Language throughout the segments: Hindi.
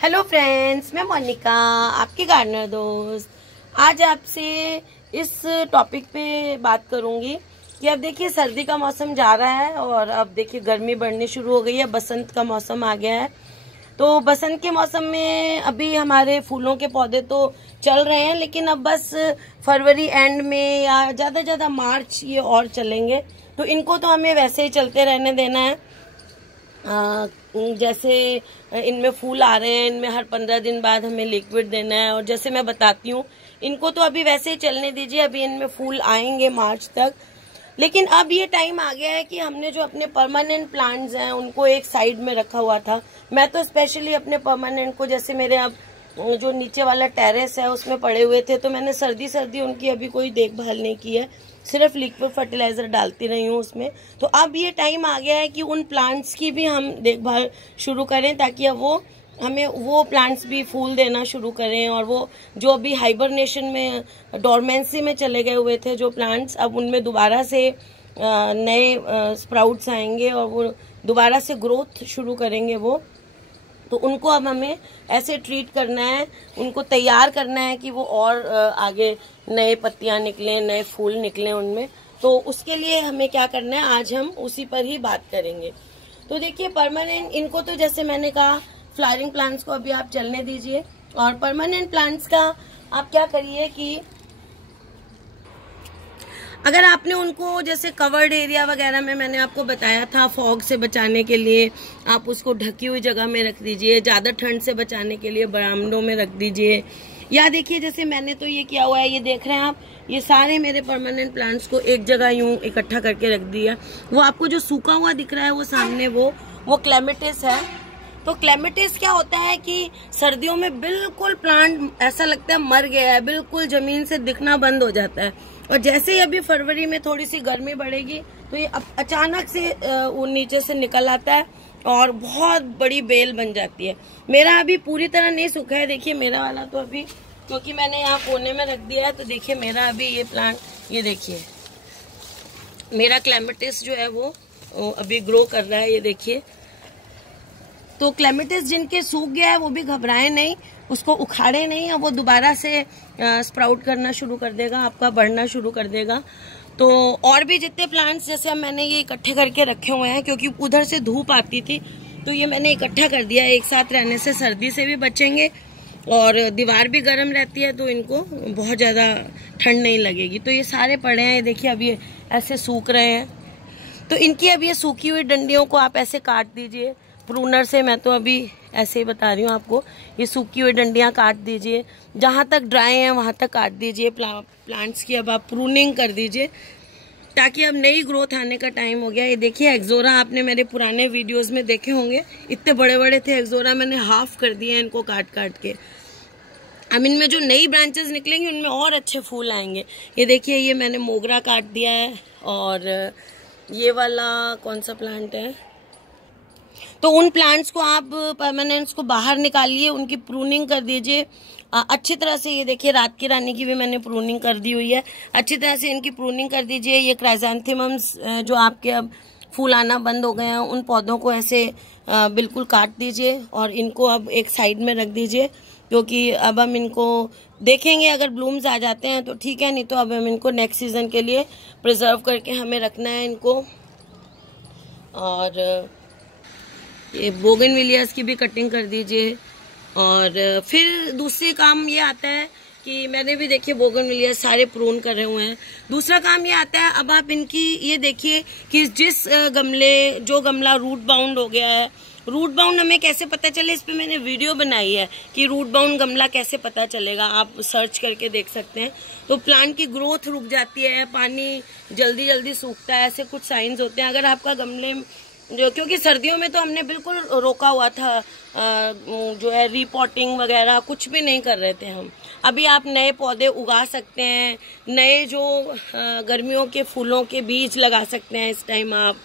हेलो फ्रेंड्स, मैं मोनिका, आपकी गार्डनर दोस्त। आज आपसे इस टॉपिक पे बात करूंगी कि अब देखिए सर्दी का मौसम जा रहा है और अब देखिए गर्मी बढ़नी शुरू हो गई है, बसंत का मौसम आ गया है। तो बसंत के मौसम में अभी हमारे फूलों के पौधे तो चल रहे हैं, लेकिन अब बस फरवरी एंड में या ज़्यादा मार्च ये और चलेंगे। तो इनको तो हमें वैसे ही चलते रहने देना है। जैसे इनमें फूल आ रहे हैं, इनमें हर 15 दिन बाद हमें लिक्विड देना है। और जैसे मैं बताती हूँ, इनको तो अभी वैसे ही चलने दीजिए, अभी इनमें फूल आएंगे मार्च तक। लेकिन अब ये टाइम आ गया है कि हमने जो अपने परमानेंट प्लांट्स हैं उनको एक साइड में रखा हुआ था। मैं तो स्पेशली अपने परमानेंट को, जैसे मेरे अब जो नीचे वाला टेरेस है उसमें पड़े हुए थे, तो मैंने सर्दी उनकी अभी कोई देखभाल नहीं की है, सिर्फ लिक्विड फर्टिलाइजर डालती रही हूँ उसमें। तो अब ये टाइम आ गया है कि उन प्लांट्स की भी हम देखभाल शुरू करें, ताकि अब हमें वो प्लांट्स भी फूल देना शुरू करें। और वो जो अभी हाइबरनेशन में, डोरमेंसी में चले गए हुए थे जो प्लांट्स, अब उनमें दोबारा से नए स्प्राउट्स आएंगे और वो दोबारा से ग्रोथ शुरू करेंगे वो। तो उनको अब हमें ऐसे ट्रीट करना है, उनको तैयार करना है कि वो और आगे नए पत्तियां निकलें, नए फूल निकलें उनमें। तो उसके लिए हमें क्या करना है, आज हम उसी पर ही बात करेंगे। तो देखिए परमानेंट, इनको तो जैसे मैंने कहा फ्लावरिंग प्लांट्स को अभी आप चलने दीजिए। और परमानेंट प्लांट्स का आप क्या करिए कि अगर आपने उनको जैसे कवर्ड एरिया वगैरह में, मैंने आपको बताया था फॉग से बचाने के लिए आप उसको ढकी हुई जगह में रख दीजिए, ज़्यादा ठंड से बचाने के लिए बरामदों में रख दीजिए। या देखिए जैसे मैंने तो ये किया हुआ है, ये देख रहे हैं आप, ये सारे मेरे परमानेंट प्लांट्स को एक जगह यूं इकट्ठा करके रख दिया। वो आपको जो सूखा हुआ दिख रहा है वो सामने वो क्लेमेटिस है। तो क्लेमेटिस क्या होता है कि सर्दियों में बिल्कुल प्लांट ऐसा लगता है मर गया है, बिल्कुल जमीन से दिखना बंद हो जाता है। और जैसे ही अभी फरवरी में थोड़ी सी गर्मी बढ़ेगी तो ये अचानक से वो नीचे से निकल आता है और बहुत बड़ी बेल बन जाती है। मेरा अभी पूरी तरह नहीं सूखा है, देखिए मेरा वाला तो अभी, क्योंकि मैंने यहाँ कोने में रख दिया है, तो देखिए मेरा अभी ये प्लांट, ये देखिए मेरा क्लेमेटिस जो है वो अभी ग्रो कर रहा है, ये देखिए। तो क्लेमेटिस जिनके सूख गया है वो भी घबराए नहीं, उसको उखाड़े नहीं, और वो दोबारा से स्प्राउट करना शुरू कर देगा, आपका बढ़ना शुरू कर देगा। तो और भी जितने प्लांट्स, जैसे मैंने ये इकट्ठे करके रखे हुए हैं, क्योंकि उधर से धूप आती थी तो ये मैंने इकट्ठा कर दिया। एक साथ रहने से सर्दी से भी बचेंगे और दीवार भी गर्म रहती है, तो इनको बहुत ज़्यादा ठंड नहीं लगेगी। तो ये सारे पड़े हैं, देखिए अब ये ऐसे सूख रहे हैं। तो इनकी अब ये सूखी हुई डंडियों को आप ऐसे काट दीजिए प्रूनर से। मैं तो अभी ऐसे ही बता रही हूँ आपको, ये सूखी हुई डंडियाँ काट दीजिए, जहाँ तक ड्राई है वहाँ तक काट दीजिए। प्लांट्स की अब आप प्रूनिंग कर दीजिए, ताकि अब नई ग्रोथ आने का टाइम हो गया। ये देखिए एक्सोरा, आपने मेरे पुराने वीडियोस में देखे होंगे, इतने बड़े बड़े थे एक्सोरा, मैंने हाफ कर दिए हैं इनको काट के। अब इनमें जो नई ब्रांचेस निकलेंगी उनमें और अच्छे फूल आएंगे। ये देखिए ये मैंने मोगरा काट दिया है, और ये वाला कौन सा प्लांट है, तो उन प्लांट्स को आप परमानेंट्स को बाहर निकालिए, उनकी प्रूनिंग कर दीजिए अच्छी तरह से। ये देखिए रात की रानी की भी मैंने प्रूनिंग कर दी हुई है, अच्छी तरह से इनकी प्रूनिंग कर दीजिए। ये क्राइजेंथेमम्स जो आपके अब फूल आना बंद हो गए हैं, उन पौधों को ऐसे बिल्कुल काट दीजिए और इनको अब एक साइड में रख दीजिए, क्योंकि अब हम इनको देखेंगे, अगर ब्लूम्स आ जाते हैं तो ठीक है, नहीं तो अब हम इनको नेक्स्ट सीजन के लिए प्रिजर्व करके हमें रखना है इनको। और ये बोगनविलियास की भी कटिंग कर दीजिए। और फिर दूसरी काम ये आता है कि मैंने भी देखिए बोगनविलियास सारे प्रून करे हुए हैं। दूसरा काम ये आता है, अब आप इनकी ये देखिए कि जिस जो गमला रूट बाउंड हो गया है, रूट बाउंड हमें कैसे पता चले, इस पे मैंने वीडियो बनाई है कि रूट बाउंड गमला कैसे पता चलेगा, आप सर्च करके देख सकते हैं। तो प्लांट की ग्रोथ रुक जाती है, पानी जल्दी सूखता है, ऐसे कुछ साइंस होते हैं। अगर आपका गमले जो, क्योंकि सर्दियों में तो हमने बिल्कुल रोका हुआ था, जो है रीपॉटिंग वगैरह कुछ भी नहीं कर रहे थे हम। अभी आप नए पौधे उगा सकते हैं, नए जो गर्मियों के फूलों के बीज लगा सकते हैं। इस टाइम आप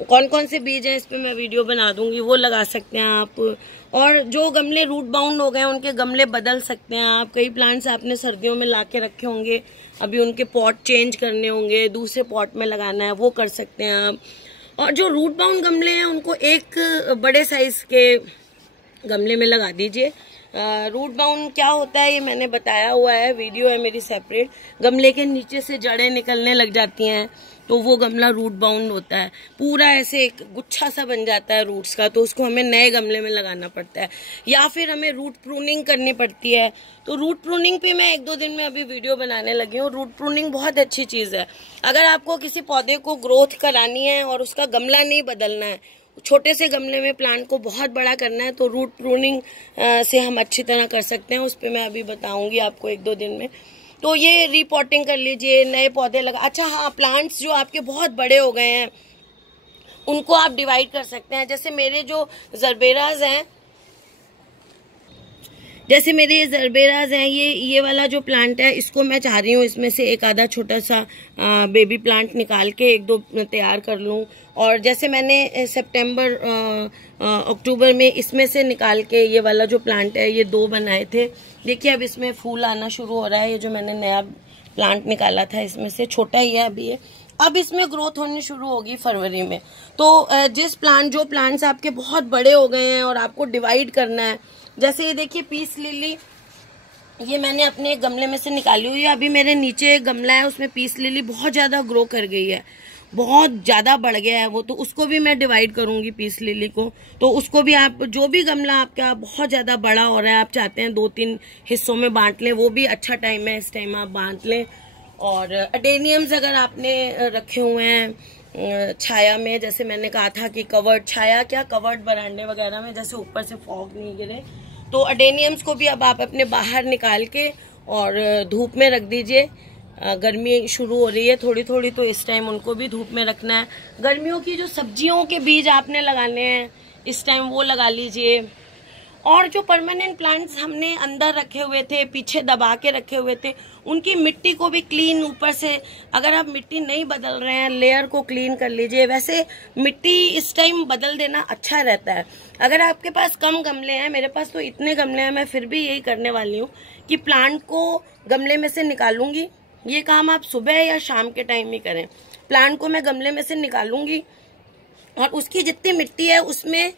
कौन कौन से बीज हैं इस पे मैं वीडियो बना दूंगी, वो लगा सकते हैं आप। और जो गमले रूट बाउंड हो गए हैं उनके गमले बदल सकते हैं आप। कई प्लांट्स आपने सर्दियों में ला के रखे होंगे, अभी उनके पॉट चेंज करने होंगे, दूसरे पॉट में लगाना है, वो कर सकते हैं आप। और जो रूट बाउंड गमले हैं उनको एक बड़े साइज के गमले में लगा दीजिए। रूट बाउंड क्या होता है ये मैंने बताया हुआ है, वीडियो है मेरी सेपरेट। गमले के नीचे से जड़ें निकलने लग जाती हैं तो वो गमला रूट बाउंड होता है, पूरा ऐसे एक गुच्छा सा बन जाता है रूट्स का, तो उसको हमें नए गमले में लगाना पड़ता है, या फिर हमें रूट प्रूनिंग करनी पड़ती है। तो रूट प्रूनिंग पे मैं 1-2 दिन में अभी वीडियो बनाने लगी हूँ। रूट प्रूनिंग बहुत अच्छी चीज़ है। अगर आपको किसी पौधे को ग्रोथ करानी है और उसका गमला नहीं बदलना है, छोटे से गमले में प्लांट को बहुत बड़ा करना है, तो रूट प्रूनिंग से हम अच्छी तरह कर सकते हैं। उस पर मैं अभी बताऊंगी आपको 1-2 दिन में। तो ये रीपॉटिंग कर लीजिए, नए पौधे लगा। अच्छा हाँ, प्लांट्स जो आपके बहुत बड़े हो गए हैं उनको आप डिवाइड कर सकते हैं। जैसे मेरे जो जरबेराज हैं, ये वाला जो प्लांट है, इसको मैं चाह रही हूँ इसमें से एक आधा छोटा सा बेबी प्लांट निकाल के 1-2 तैयार कर लूँ। और जैसे मैंने सितंबर अक्टूबर में इसमें से निकाल के ये वाला जो प्लांट है, ये 2 बनाए थे। देखिए अब इसमें फूल आना शुरू हो रहा है। ये जो मैंने नया प्लांट निकाला था इसमें से, छोटा ही है अभी ये, अब इसमें ग्रोथ होनी शुरू होगी फरवरी में। तो जो प्लांट्स आपके बहुत बड़े हो गए हैं और आपको डिवाइड करना है, जैसे ये देखिए पीस लिली, ये मैंने अपने एक गमले में से निकाली हुई है। अभी मेरे नीचे एक गमला है, उसमें पीस लिली बहुत ज्यादा ग्रो कर गई है, बहुत ज्यादा बढ़ गया है वो, तो उसको भी मैं डिवाइड करूंगी पीस लिली को। तो उसको भी आप, जो भी गमला आपका बहुत ज्यादा बड़ा हो रहा है, आप चाहते हैं 2-3 हिस्सों में बांट लें, वो भी अच्छा टाइम है, इस टाइम आप बांट लें। और अडेनियम्स अगर आपने रखे हुए हैं छाया में, जैसे मैंने कहा था कि कवर्ड छाया, क्या कवर्ड बरांडे वगैरह में, जैसे ऊपर से फॉग नहीं गिरे, तो अडेनियम्स को भी अब आप अपने बाहर निकाल के और धूप में रख दीजिए। गर्मी शुरू हो रही है थोड़ी थोड़ी, तो इस टाइम उनको भी धूप में रखना है। गर्मियों की जो सब्जियों के बीज आपने लगाने हैं इस टाइम, वो लगा लीजिए। और जो परमानेंट प्लांट्स हमने अंदर रखे हुए थे, पीछे दबा के रखे हुए थे, उनकी मिट्टी को भी क्लीन, ऊपर से अगर आप मिट्टी नहीं बदल रहे हैं, लेयर को क्लीन कर लीजिए। वैसे मिट्टी इस टाइम बदल देना अच्छा रहता है। अगर आपके पास कम गमले हैं, मेरे पास तो इतने गमले हैं, मैं फिर भी यही करने वाली हूँ कि प्लांट को गमले में से निकालूंगी। ये काम आप सुबह या शाम के टाइम ही करें। प्लांट को मैं गमले में से निकालूंगी और उसकी जितनी मिट्टी है उसमें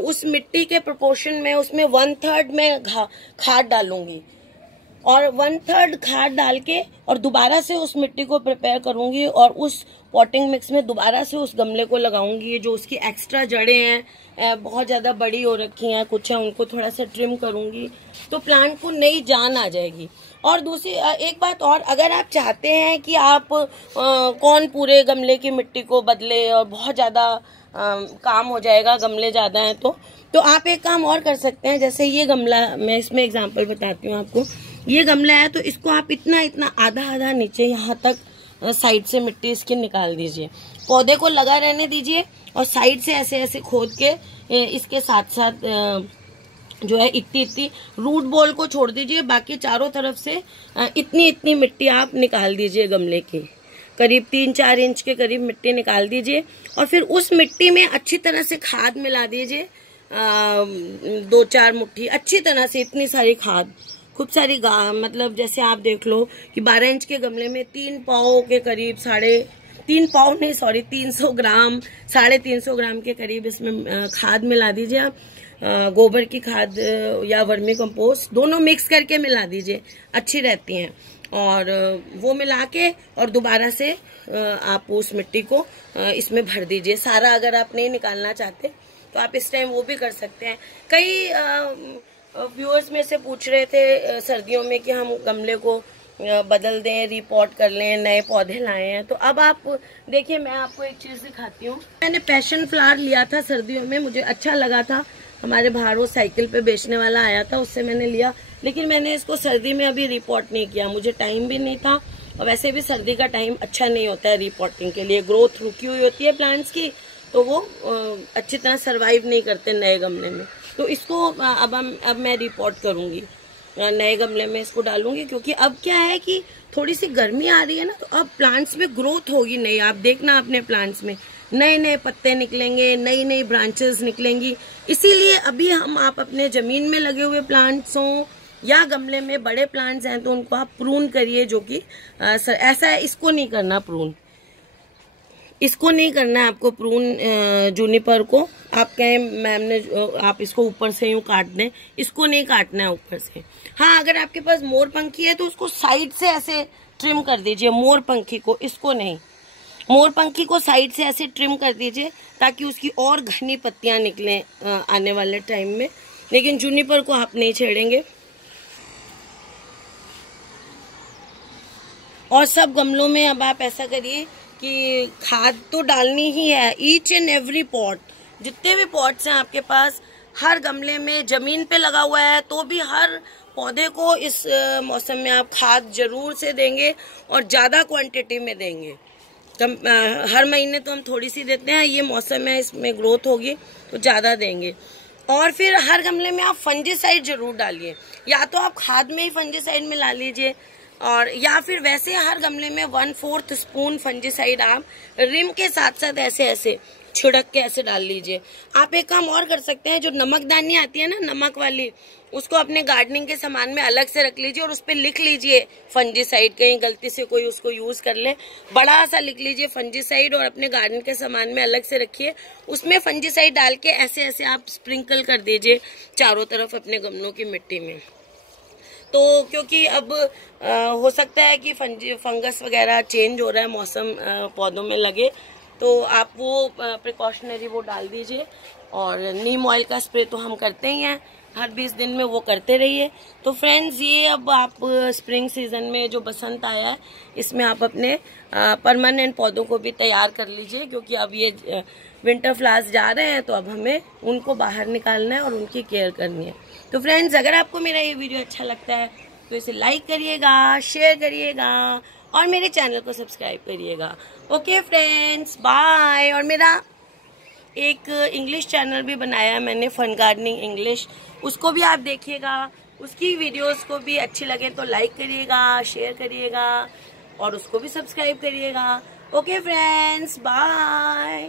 उस मिट्टी के प्रोपोर्शन में उसमें 1/3 में खाद डालूंगी, और 1/3 खाद डाल के और दोबारा से उस मिट्टी को प्रिपेयर करूंगी और उस पॉटिंग मिक्स में दोबारा से उस गमले को लगाऊंगी। ये जो उसकी एक्स्ट्रा जड़ें हैं बहुत ज्यादा बड़ी हो रखी हैं, कुछ है, उनको थोड़ा सा ट्रिम करूंगी, तो प्लांट को नई जान आ जाएगी। और दूसरी एक बात और, अगर आप चाहते हैं कि आप कौन पूरे गमले की मिट्टी को बदले और बहुत ज्यादा काम हो जाएगा, गमले ज्यादा हैं, तो आप एक काम और कर सकते हैं। जैसे ये गमला, मैं इसमें एग्जांपल बताती हूँ आपको। ये गमला है तो इसको आप इतना आधा नीचे यहाँ तक साइड से मिट्टी इसकी निकाल दीजिए, पौधे को लगा रहने दीजिए, और साइड से ऐसे खोद के इसके साथ साथ जो है इतनी रूट बॉल को छोड़ दीजिए, बाकी चारों तरफ से इतनी मिट्टी आप निकाल दीजिए। गमले की करीब 3-4 इंच के करीब मिट्टी निकाल दीजिए, और फिर उस मिट्टी में अच्छी तरह से खाद मिला दीजिए, 2-4 मुट्ठी अच्छी तरह से, इतनी सारी खाद, खूब सारी मतलब जैसे आप देख लो कि 12 इंच के गमले में 3 पाव के करीब, 300 ग्राम, 350 ग्राम के करीब इसमें खाद मिला दीजिए आप। गोबर की खाद या वर्मी कंपोस्ट दोनों मिक्स करके मिला दीजिए, अच्छी रहती हैं। और वो मिला के और दोबारा से आप उस मिट्टी को इसमें भर दीजिए सारा। अगर आप नहीं निकालना चाहते तो आप इस टाइम वो भी कर सकते हैं। कई व्यूअर्स में से पूछ रहे थे सर्दियों में कि हम गमले को बदल दें, रिपोर्ट कर लें, नए पौधे लाए हैं। तो अब आप देखिए, मैं आपको एक चीज दिखाती हूँ। मैंने पैशन फ्लावर लिया था सर्दियों में, मुझे अच्छा लगा था, हमारे बाहर वो साइकिल पे बेचने वाला आया था, उससे मैंने लिया, लेकिन मैंने इसको सर्दी में अभी रिपोर्ट नहीं किया, मुझे टाइम भी नहीं था, और वैसे भी सर्दी का टाइम अच्छा नहीं होता है रिपोर्टिंग के लिए। ग्रोथ रुकी हुई होती है प्लांट्स की, तो वो अच्छी तरह सर्वाइव नहीं करते नए गमले में। तो इसको अब मैं रिपोर्ट करूंगी, नए गमले में इसको डालूंगी, क्योंकि अब क्या है कि थोड़ी सी गर्मी आ रही है ना, तो अब प्लांट्स में ग्रोथ होगी नई। आप देखना अपने प्लांट्स में नए पत्ते निकलेंगे, नई ब्रांचेस निकलेंगी। इसीलिए अभी आप अपने जमीन में लगे हुए प्लांट्स हों या गमले में बड़े प्लांट्स हैं तो उनको आप प्रून करिए, जो कि ऐसा है, इसको नहीं करना प्रून, इसको नहीं करना है आपको प्रून जूनिपर को। आप कहें मैम ने आप इसको ऊपर से यूं काट दें, इसको नहीं काटना है ऊपर से। हाँ, अगर आपके पास मोर पंखी है तो उसको साइड से ऐसे ट्रिम कर दीजिए, मोर पंखी को, इसको नहीं। मोर पंखी को साइड से ऐसे ट्रिम कर दीजिए ताकि उसकी और घनी पत्तियां निकलें आने वाले टाइम में, लेकिन जूनिपर को आप नहीं छेड़ेंगे। और सब गमलों में अब आप ऐसा करिए कि खाद तो डालनी ही है, ईच एंड एवरी पॉट, जितने भी पॉट्स हैं आपके पास, हर गमले में जमीन पे लगा हुआ है तो भी हर पौधे को इस मौसम में आप खाद जरूर से देंगे और ज्यादा क्वांटिटी में देंगे। हर महीने तो हम थोड़ी सी देते हैं, ये मौसम है इसमें ग्रोथ होगी तो ज्यादा देंगे। और फिर हर गमले में आप फंजीसाइड जरूर डालिए, या तो आप खाद में ही फंजीसाइड मिला लीजिए, और या फिर वैसे हर गमले में 1/4 स्पून फंजीसाइड आप रिम के साथ साथ ऐसे ऐसे छिड़क के ऐसे डाल लीजिए। आप एक काम और कर सकते हैं, जो नमकदानी आती है ना, नमक वाली, उसको अपने गार्डनिंग के सामान में अलग से रख लीजिए और उस पर लिख लीजिए फंजीसाइड, कहीं गलती से कोई उसको यूज कर ले, बड़ा सा लिख लीजिए फंजीसाइड और अपने गार्डन के सामान में अलग से रखिए। उसमें फंजीसाइड डाल के ऐसे ऐसे आप स्प्रिंकल कर दीजिए चारों तरफ अपने गमलों की मिट्टी में। तो क्योंकि अब हो सकता है कि फंगस वगैरह चेंज हो रहा है, मौसम पौधों में लगे, तो आप वो प्रिकॉशनरी वो डाल दीजिए। और नीम ऑयल का स्प्रे तो हम करते ही हैं, हर 20 दिन में वो करते रहिए। तो फ्रेंड्स, ये अब आप स्प्रिंग सीजन में जो बसंत आया है, इसमें आप अपने परमानेंट पौधों को भी तैयार कर लीजिए, क्योंकि अब ये विंटर फ्लावर्स जा रहे हैं तो अब हमें उनको बाहर निकालना है और उनकी केयर करनी है। तो फ्रेंड्स, अगर आपको मेरा ये वीडियो अच्छा लगता है तो इसे लाइक करिएगा, शेयर करिएगा और मेरे चैनल को सब्सक्राइब करिएगा। Okay friends, bye. और मेरा एक इंग्लिश चैनल भी बनाया है मैंने, फन गार्डनिंग इंग्लिश, उसको भी आप देखिएगा। उसकी वीडियोस को भी अच्छी लगे तो लाइक करिएगा, शेयर करिएगा और उसको भी सब्सक्राइब करिएगा। Okay friends, bye.